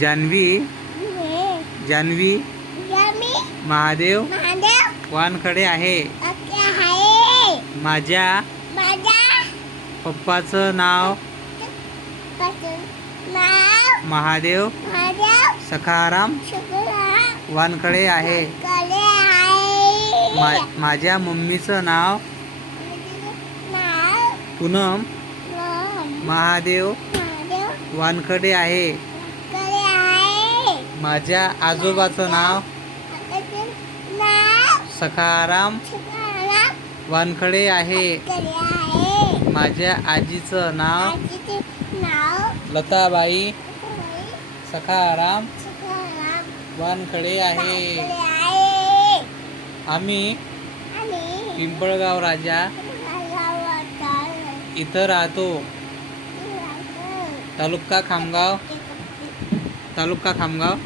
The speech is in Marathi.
जान्हवी जान्हवी यमी महादेव महादेव वानखडे आहे. ओके आहे. माझ्या माझ्या पप्पाचं नाव पासून नाव महादेव महादेव सखाराम शुक्रा वानखडे आहे. कडे आहे. माझ्या मम्मीचं नाव नाव पूनम महादेव महादेव वानखडे आहे. कडे आहे. माझ्या आजोबाचं नाव नाव सखाराम शुक्रा वानखडे आहे. कडे आहे. माझ्या आजीचं नाव आजीचे नाव लताबाई सखाराम शुक्रा वानखडे आहे. कडे आहे. आम्ही आणि पिंपळगाव राजा इथं राहतो. तालुका खामगाव